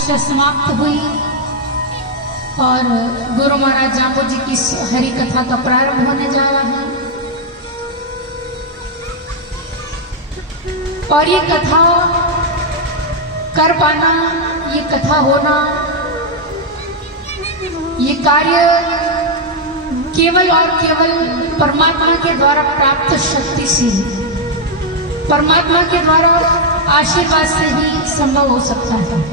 तपस्या समाप्त हुई और गुरु महाराज जाम्बू जी की हरि कथा का प्रारंभ होने जा रहा है। और ये कथा कर पाना, ये कथा होना, ये कार्य केवल और केवल परमात्मा के द्वारा प्राप्त शक्ति से, परमात्मा के द्वारा आशीर्वाद से ही संभव हो सकता है।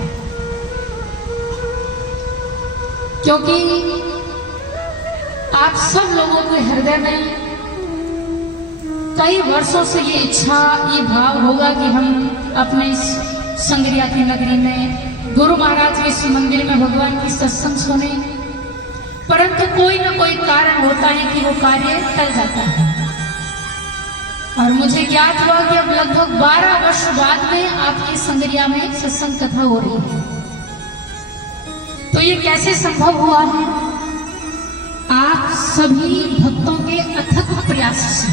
क्योंकि आप सब लोगों के हृदय में कई वर्षों से ये इच्छा, ये भाव होगा कि हम अपने संगरिया की नगरी में गुरु महाराज के इस मंदिर में भगवान की सत्संग सुने, परंतु कोई ना कोई कारण होता है कि वो कार्य टल जाता है। और मुझे ज्ञात हुआ कि अब लगभग 12 वर्ष बाद में आपकी संगरिया में सत्संग कथा हो रही है। तो ये कैसे संभव हुआ है? आप सभी भक्तों के अथक प्रयास से।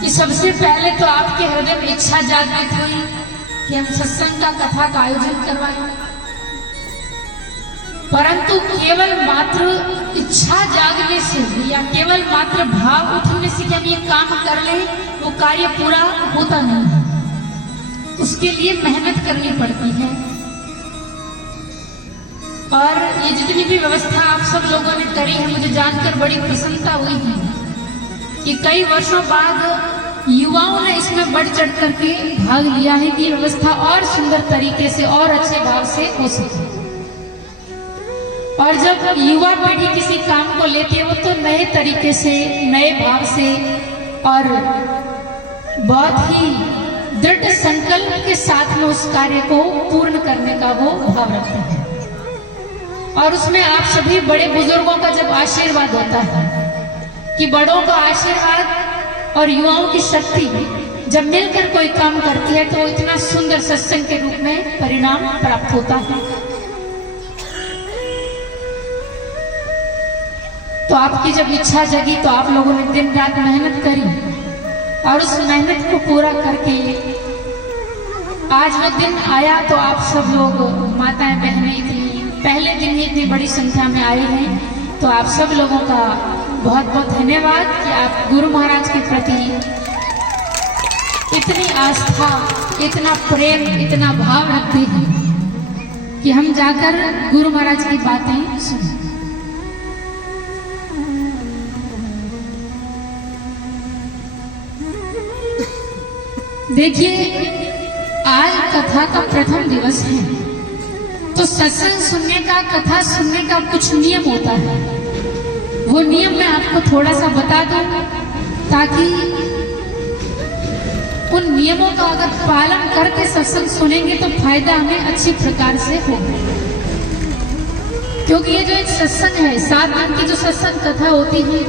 कि सबसे पहले तो आपके हृदय में इच्छा जागृत हुई कि हम सत्संग का कथा का आयोजन करवाएं, परंतु केवल मात्र इच्छा जागने से या केवल मात्र भाव उठने से कि हम ये काम कर लें, वो कार्य पूरा होता नहीं है। उसके लिए मेहनत करनी पड़ती है। और ये जितनी भी व्यवस्था आप सब लोगों ने करी है, मुझे जानकर बड़ी प्रसन्नता हुई है कि कई वर्षों बाद युवाओं ने इसमें बढ़ चढ़ करके भाग लिया है कि व्यवस्था और सुंदर तरीके से और अच्छे भाव से हो सके। और जब युवा पीढ़ी किसी काम को लेती है, वो तो नए तरीके से, नए भाव से और बहुत ही दृढ़ संकल्प के साथ में उस कार्य को पूर्ण करने का वो भाव रखते हैं। और उसमें आप सभी बड़े बुजुर्गों का जब आशीर्वाद होता है कि बड़ों का आशीर्वाद और युवाओं की शक्ति जब मिलकर कोई काम करती है तो इतना सुंदर सत्संग के रूप में परिणाम प्राप्त होता है। तो आपकी जब इच्छा जगी तो आप लोगों ने दिन रात मेहनत करी और उस मेहनत को पूरा करके आज वो दिन आया। तो आप सब लोग माताएं बहनें इतनी पहले दिन ही इतनी बड़ी संख्या में आए हैं। तो आप सब लोगों का बहुत बहुत धन्यवाद कि आप गुरु महाराज के प्रति इतनी आस्था, इतना प्रेम, इतना भाव रखते हैं कि हम जाकर गुरु महाराज की बातें सुनें। देखिए, आज कथा का प्रथम दिवस है, तो सत्संग सुनने का, कथा सुनने का कुछ नियम होता है। वो नियम मैं आपको थोड़ा सा बता दूं ताकि उन नियमों का अगर पालन करके सत्संग सुनेंगे तो फायदा हमें अच्छी प्रकार से होगा। क्योंकि ये जो एक सत्संग है, 7 दिन की जो सत्संग कथा होती है,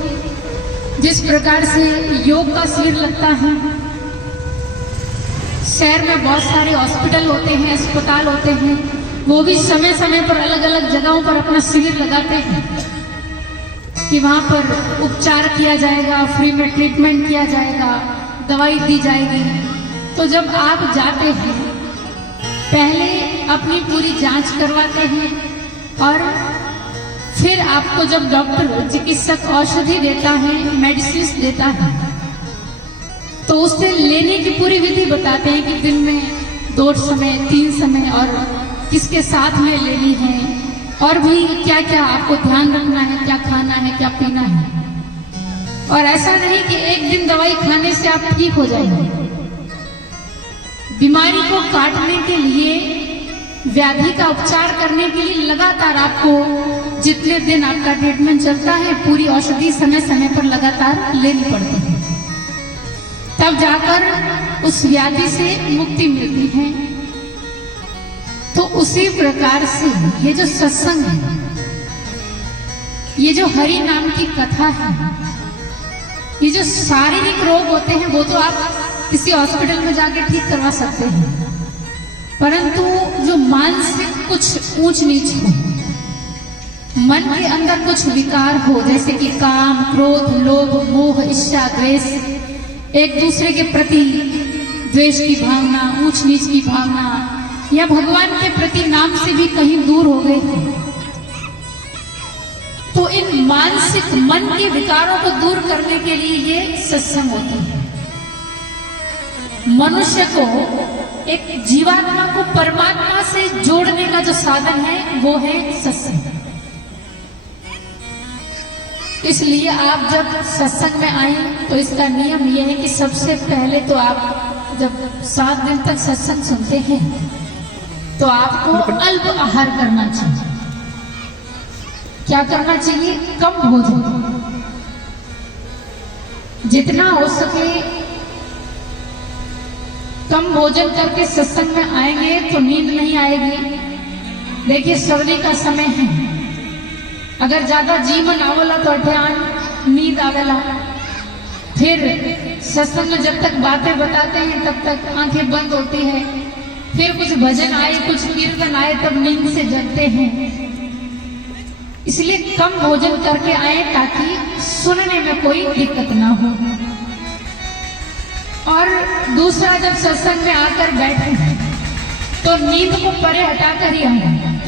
जिस प्रकार से योग का शिविर लगता है, शहर में बहुत सारे हॉस्पिटल होते हैं, अस्पताल होते हैं, वो भी समय समय पर अलग अलग जगहों पर अपना शिविर लगाते हैं कि वहां पर उपचार किया जाएगा, फ्री में ट्रीटमेंट किया जाएगा, दवाई दी जाएगी। तो जब आप जाते हैं, पहले अपनी पूरी जांच करवाते हैं और फिर आपको जब डॉक्टर, चिकित्सक औषधि देता है, मेडिसिन देता है, तो उससे लेने की पूरी विधि बताते हैं कि दिन में 2 समय, 3 समय और किसके साथ में लेनी है, और भी क्या क्या आपको ध्यान रखना है, क्या खाना है, क्या पीना है। और ऐसा नहीं कि एक दिन दवाई खाने से आप ठीक हो जाएंगे। बीमारी को काटने के लिए, व्याधि का उपचार करने के लिए लगातार आपको जितने दिन आपका ट्रीटमेंट चलता है, पूरी औषधि समय समय पर लगातार लेनी पड़ती है, तब जाकर उस व्याधि से मुक्ति मिलती है। तो उसी प्रकार से ये जो सत्संग है, ये जो हरि नाम की कथा है, ये जो शारीरिक रोग होते हैं वो तो आप किसी हॉस्पिटल में जाके ठीक करवा सकते हैं, परंतु जो मानसिक कुछ ऊंच नीच हो, मन के अंदर कुछ विकार हो, जैसे कि काम, क्रोध, लोभ, मोह, ईर्ष्या, द्वेष, एक दूसरे के प्रति द्वेष की भावना, ऊंच नीच की भावना, या भगवान के प्रति नाम से भी कहीं दूर हो गए थे, तो इन मानसिक मन के विकारों को दूर करने के लिए ये सत्संग होती है। मनुष्य को, एक जीवात्मा को परमात्मा से जोड़ने का जो साधन है वो है सत्संग। इसलिए आप जब सत्संग में आए तो इसका नियम यह है कि सबसे पहले तो आप जब 7 दिन तक सत्संग सुनते हैं तो आपको अल्प आहार करना चाहिए। क्या करना चाहिए? कम भोजन। जितना हो सके कम भोजन करके सत्संग में आएंगे तो नींद नहीं आएगी। देखिए सर्दी का समय है, अगर ज्यादा जी मन आवला तो अठ्यान नींद आवेला। फिर सत्संग में जब तक बातें बताते हैं तब तक आंखें बंद होती है। फिर कुछ भजन आए, कुछ कीर्तन आए, तब नींद से जगते हैं। इसलिए कम भोजन करके आए ताकि सुनने में कोई दिक्कत ना हो। और दूसरा, जब सत्संग में आकर बैठे तो नींद को परे हटाकर ही आए।